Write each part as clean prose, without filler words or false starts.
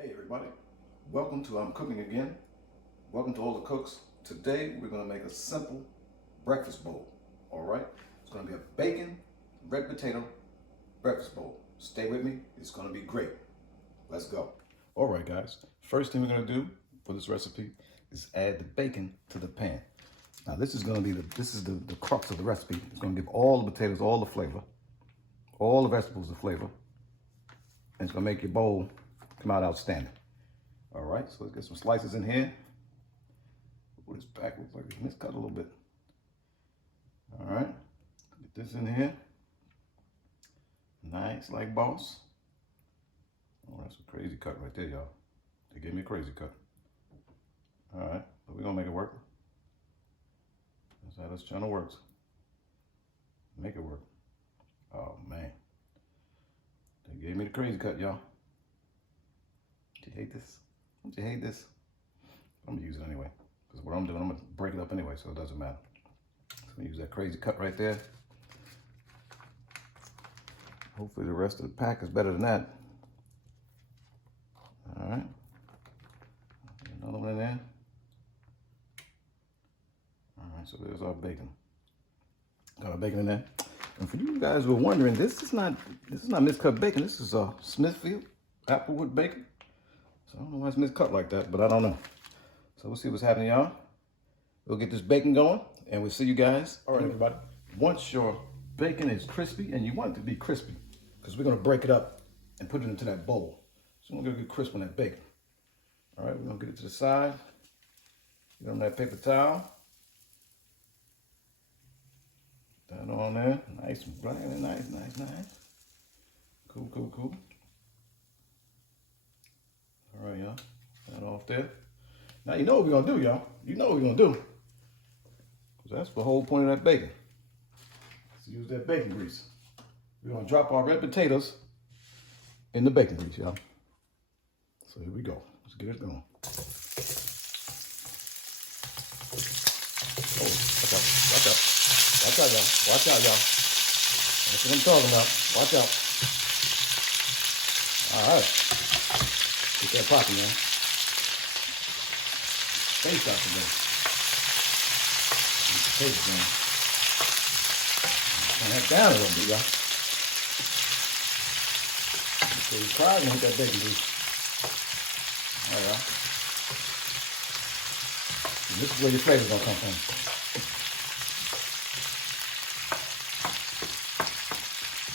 Hey everybody, welcome to I'm Cooking Again. Welcome to all the cooks. Today we're going to make a simple breakfast bowl. All right, it's going to be a bacon, red potato breakfast bowl. Stay with me, it's going to be great. Let's go. All right guys, first thing we're going to do for this recipe is add the bacon to the pan. Now this is going to be the crux of the recipe. It's going to give all the potatoes all the flavor, all the vegetables the flavor, and it's going to make your bowl come out outstanding. All right, so let's get some slices in here. Put this back, looks like it's miscut a little bit. All right, get this in here. Nice, like boss. Oh, that's a crazy cut right there, y'all. They gave me a crazy cut. All right, but we're gonna make it work. That's how this channel works. Make it work. Oh man, they gave me the crazy cut, y'all. Do you hate this? Don't you hate this? I'm gonna use it anyway. Because what I'm doing, I'm gonna break it up anyway, so it doesn't matter. So I'm gonna use that crazy cut right there. Hopefully the rest of the pack is better than that. All right. Another one in there. All right, so there's our bacon. Got our bacon in there. And for you guys who are wondering, this is not miscut bacon. This is Smithfield Applewood bacon. So I don't know why it's miscut like that, but I don't know. So we'll see what's happening, y'all. We'll get this bacon going, and we'll see you guys. All right, everybody. Once your bacon is crispy, and you want it to be crispy, because we're going to break it up and put it into that bowl. So we're going to get crisp on that bacon. All right, we're going to get it to the side. Get on that paper towel. That on there. Nice and black. Nice. Cool. All right, y'all. That off there. Now, you know what we're going to do, y'all. You know what we're going to do. Because that's the whole point of that bacon. Let's use that bacon grease. We're going to drop our red potatoes in the bacon grease, y'all. So here we go. Let's get it going. Oh, watch out. Watch out, y'all. Watch out, y'all. That's what I'm talking about. Watch out. All right. Get that popping, man. Face out today. Face down. Turn that down a little bit, y'all. So you try and hit that bacon grease. All right, y'all. And this is where your flavor's gonna come from.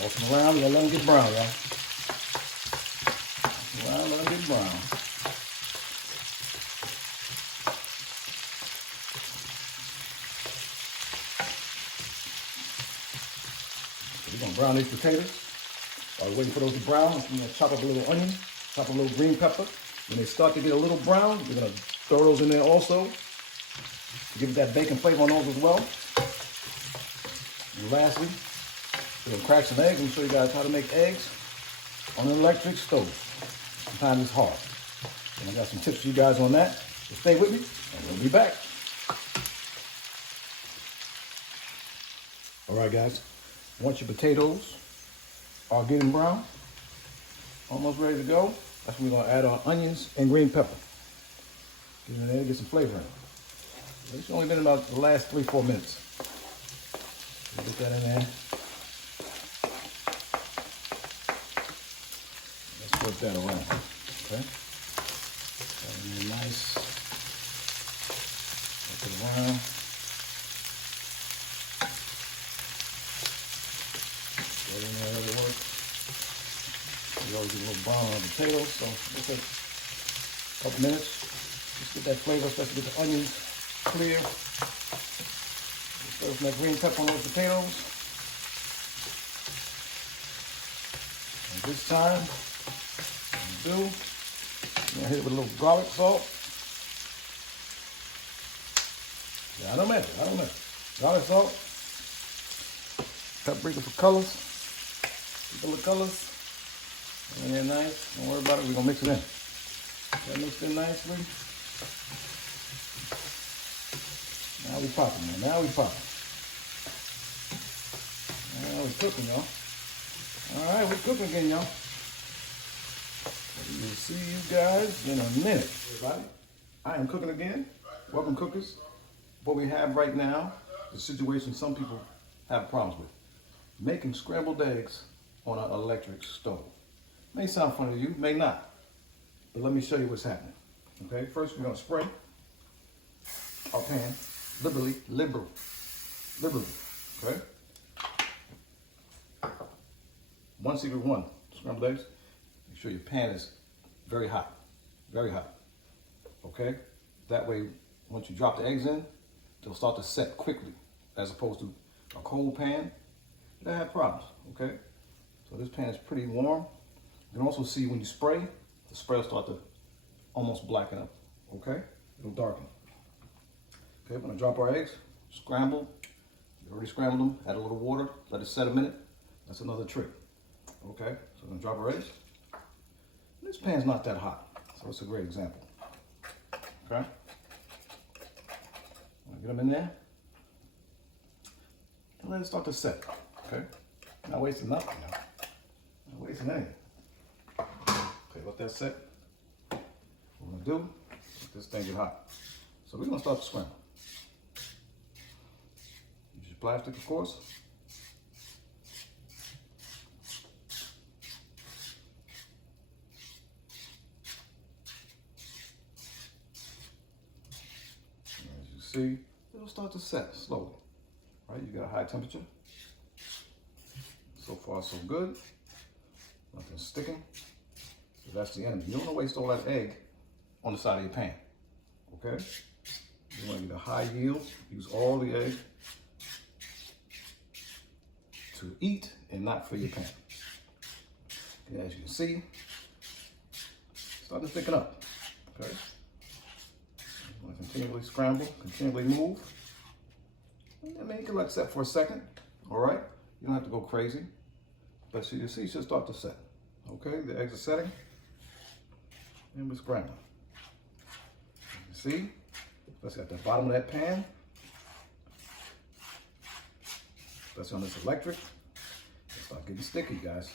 Toss them around, we're gonna let them get brown, y'all. Let them get brown. So we're gonna brown these potatoes. While we're waiting for those to brown, we're gonna chop up a little onion, chop a little green pepper. When they start to get a little brown, we're gonna throw those in there also to give it that bacon flavor on those as well. And lastly, we're gonna crack some eggs and show you guys how to make eggs on an electric stove. Sometimes it's hard. And I got some tips for you guys on that. So stay with me, and we'll be back. All right, guys. Once your potatoes are getting brown, almost ready to go, that's when we're gonna add our onions and green pepper. Get in there to get some flavor in it. It's only been about the last 3-4 minutes. Get that in there. Flip that around, okay? That'll be nice. Flip it around. Get in there, that'll work. We always get a little brown on the potatoes, so it'll take a couple minutes. Just get that flavor, especially get the onions clear. Just throw some that green pepper on those potatoes. And this time, I'm gonna hit it with a little garlic salt. Yeah, I don't matter. Garlic salt. Paprika for colors. People of colors. And they're nice. Don't worry about it. We're gonna mix it in. That mixed in nicely. Now we popping, man. Now we cooking, y'all. All right, we're cooking again, y'all. We'll see you guys in a minute. Everybody, I am cooking again. Welcome, cookers. What we have right now, the situation some people have problems with. Making scrambled eggs on an electric stove. May sound funny to you, may not. But let me show you what's happening. Okay, first we're gonna spray our pan liberally, okay? One secret one, scrambled eggs, make sure your pan is very hot, okay? That way, once you drop the eggs in, they'll start to set quickly, as opposed to a cold pan that have problems, okay? So this pan is pretty warm. You can also see when you spray, the spray will start to almost blacken up, okay? It'll darken. Okay, we're gonna drop our eggs, scramble. You already scrambled them, add a little water, let it set a minute. That's another trick, okay? So we're gonna drop our eggs. This pan's not that hot, so it's a great example, okay? Get them in there and let it start to set, okay? Not wasting nothing, not wasting anything. Okay, let that set. What we're gonna do, let this thing get hot. So we're gonna start to scramble. Use your plastic, of course. As you see, it'll start to set slowly. Right, you got a high temperature. So far, so good. Nothing's sticking. So that's the enemy. You don't want to waste all that egg on the side of your pan. Okay? You want to get a high yield. Use all the egg to eat and not for your pan. And as you can see, start to thicken up. Okay? You want to continually scramble, continually move. I mean, you can let it set for a second. All right? You don't have to go crazy. But so you see, it should start to set. Okay, the eggs are setting. And we're scrambling. You see, let's at the bottom of that pan. That's on this electric. It's start getting sticky, guys.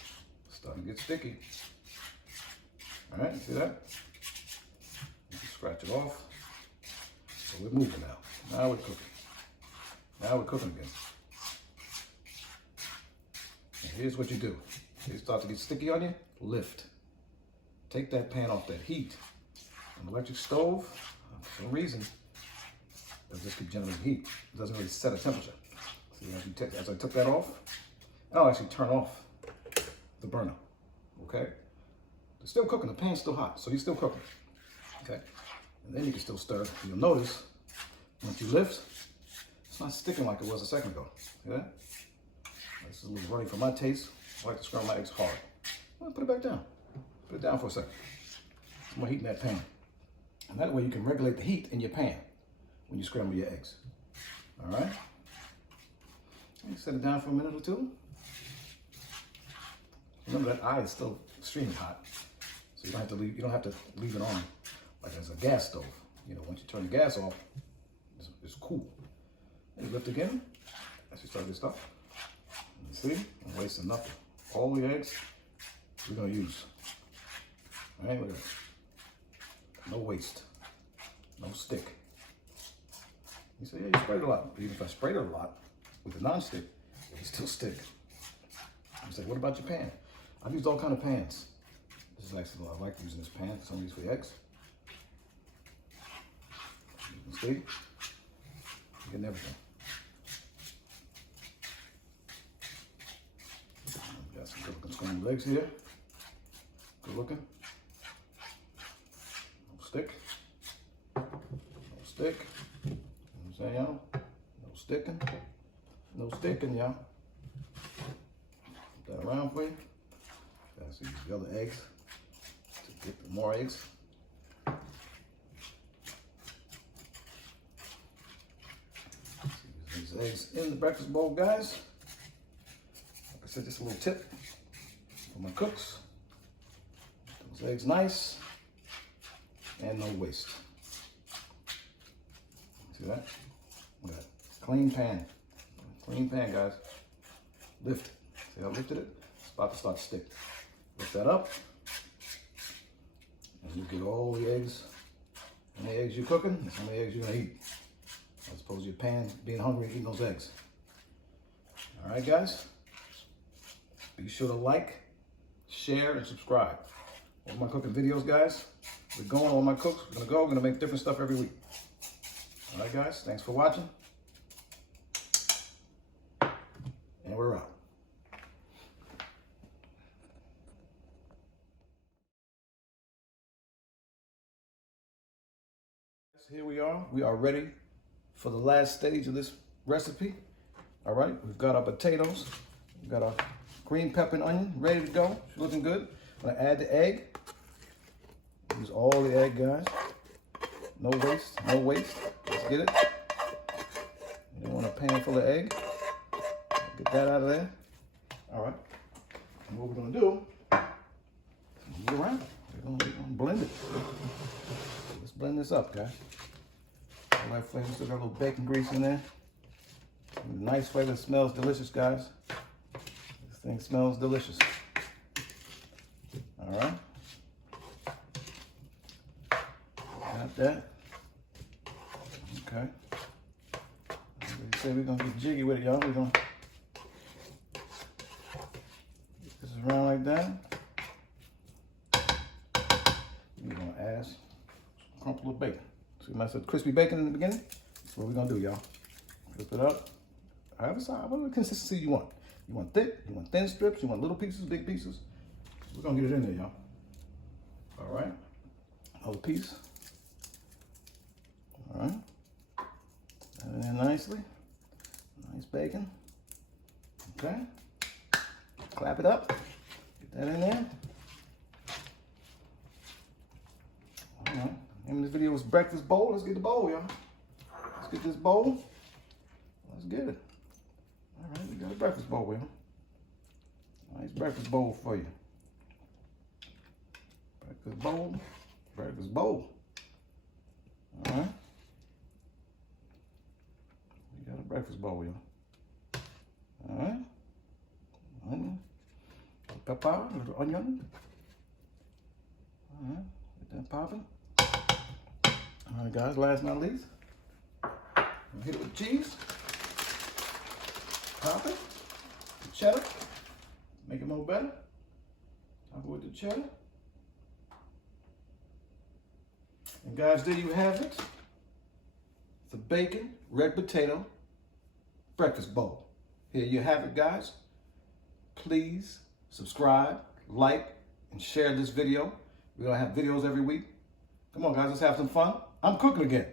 It's starting to get sticky. All right, you see that? You can scratch it off. So we're moving now. Now we're cooking. Now we're cooking again. And here's what you do. It starts to get sticky on you, lift. Take that pan off that heat. An electric stove, for some reason, it'll just keep generating heat. It doesn't really set a temperature. See, as I took that off, I'll actually turn off the burner, okay? It's still cooking, the pan's still hot, so you're still cooking, okay? And then you can still stir. You'll notice, once you lift, it's not sticking like it was a second ago, see that? This is a little runny for my taste. I like to scramble my eggs hard. Well, put it back down. Put it down for a second. Some more heat in that pan. And that way you can regulate the heat in your pan when you scramble your eggs. All right? You set it down for a minute or two. Remember that eye is still extremely hot. So you don't have to leave it on like as a gas stove. You know, once you turn the gas off, it's cool. And you lift again as you start this stuff. You see, I'm wasting nothing. All the eggs we're gonna use. All right, look at that. No waste, no stick. You say, yeah, you sprayed a lot. But even if I sprayed it a lot with a non-stick, it would still stick. You say, what about your pan? I've used all kind of pans. This is actually, I like using this pan for some of these for the eggs. You can see, you're getting everything. Got some good looking scrambled eggs here. Good looking. No stick. No stick. You know what I'm saying, y'all? No sticking. No sticking, y'all. Put that around for you. Gotta see the other eggs to get more eggs. These eggs in the breakfast bowl, guys. Like I said, just a little tip for my cooks. Those eggs nice and no waste. See that? Look at that. Clean pan. Clean pan, guys. Lift it. See how I lifted it? It's about to start to stick. Lift that up. And you get all the eggs. How many eggs you're cooking, that's how many eggs you're gonna eat. As opposed to your pan being hungry and eating those eggs. All right, guys. Be sure to like, share, and subscribe. All my cooking videos, guys. We're going, all my cooks. We're gonna make different stuff every week. All right, guys. Thanks for watching. And we're out. Here we are. We are ready for the last stage of this recipe. All right, we've got our potatoes. We've got our green pepper and onion ready to go. It's looking good. I'm gonna add the egg. Use all the egg, guys. No waste, no waste. Let's get it. You want a pan full of egg. Get that out of there. All right. And what we're gonna do, move around. We're gonna blend it. Let's blend this up, guys. All right, flavor. Still got a little bacon grease in there. Nice flavor. It smells delicious, guys. This thing smells delicious. All right. Got that. Okay. Like I said, we're gonna get jiggy with it, y'all. We're gonna get this around like that. We're gonna add some crumple of bacon. See, I said crispy bacon in the beginning. That's what we're gonna do, y'all. Flip it up. Whatever consistency you want. You want thick, you want thin strips, you want little pieces, big pieces. We're gonna get it in there, y'all. All right. Another piece. All right. Add it in nicely. Nice bacon. Okay. Clap it up. Get that in there. All right. Name of this video is Breakfast Bowl. Let's get the bowl, y'all. Let's get this bowl. Let's get it. All right, we got a breakfast bowl, y'all. Nice breakfast bowl for you. Breakfast bowl. Breakfast bowl. All right. We got a breakfast bowl, y'all. All right. Onion. Pepper, a little onion. All right. Get that popping. All right, guys, last but not least, we'll hit it with cheese. Pop it. The cheddar. Make it more better. Top it with the cheddar. And guys, there you have it. The bacon, red potato, breakfast bowl. Here you have it, guys. Please subscribe, like, and share this video. We're gonna have videos every week. Come on, guys, let's have some fun. I'm cooking again.